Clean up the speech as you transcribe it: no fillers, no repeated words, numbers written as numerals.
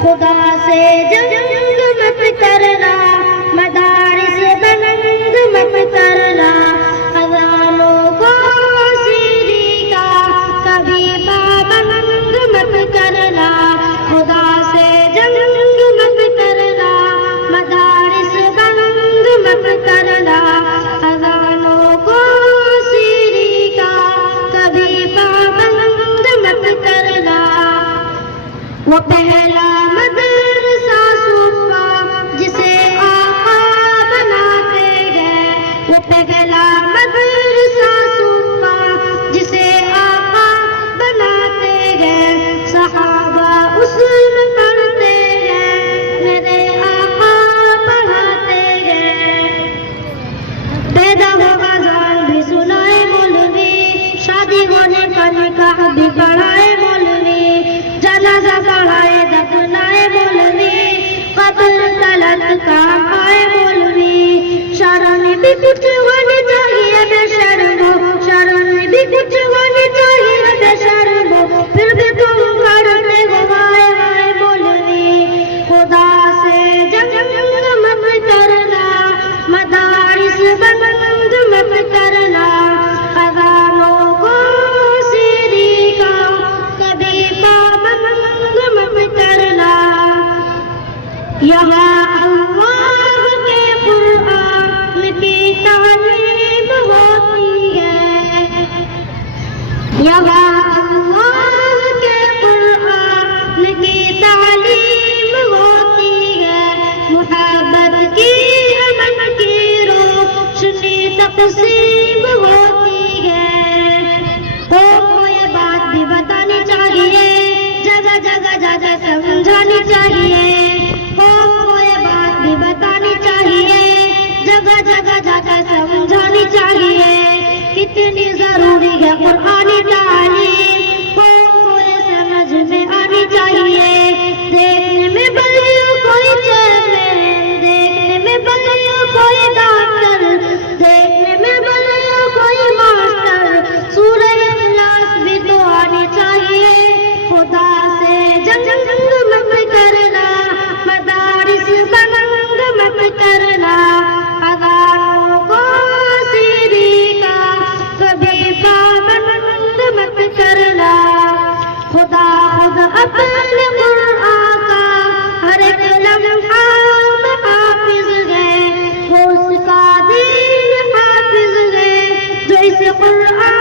خدا سے جنگ مت کرنا، مدارس بلند مت کرنا، اذانوں کو سیری کا کبھی پابند مت کرنا، خدا سے جنگ مت کرنا، مدارس بلند مت کرنا، اذانوں کو سیری کا کبھی پابند مت کرنا۔ وہ پہلا مدرسہ صوفہ جسے آقا بناتے گئے، وہ پہلا مدرسہ صوفہ جسے آقا بناتے گئے، صحابہ اس میں پڑھتے گئے، میرے آقا پڑھاتے گئے۔ پیدا ہو اذان بھی سنائے مولوی، شادی ہونے کا نکاح بھی پڑھائے مولوی، جنازہ پڑھائے دفنائے مولوی، قبر تلک کام آئے مولوی۔ شرم بھی کچھ ہونی چاہیے بے شرمو، شرم بھی کچھ ہونی چاہیے بے شرمو، پھر بھی تم کرتے ہو ہائے ہائے مولوی۔ خدا سے جنگ مت کرنا، مدارس بلند مت کرنا، اذانوں کو سیری کا کبھی پابند مت کرنا۔ یہاں اللہ کے قرآن کی تعلیم ہوتی ہے، یہاں اللہ کے قرآن کی تعلیم ہوتی ہے، محبت کی امن کی روشنی تقسیم ہوتی ہے۔ کو یہ بات بھی بتانی چاہیے، جگہ جگہ جا جا سمجھانی چاہیے، کو یہ بات بھی بتانی چاہیے، جگہ جگہ جا جا سمجھانی چاہیے، کتنی ضروری ہے قرآنی تعلیم، کو یہ سمجھ میں آنی چاہیے۔ دیکھنے میں بلیوں کوئی چیئرمین، دیکھنے میں بلیوں کوئی ڈاکٹر، دیکھنے میں بلیوں کوئی ماسٹر، سورہ اخلاص بھی تو آنی چاہیے۔ خدا سے جنگ مت کرنا، مدارس بلند مت کرنا، اذانوں کو سیری کا کبھی پابند مت کرنا۔ خدا خود اپنے قرآن کا ہر ایک لمحہ حافظ ہے، وہ اس کا دین حافظ ہے جو اس قرآن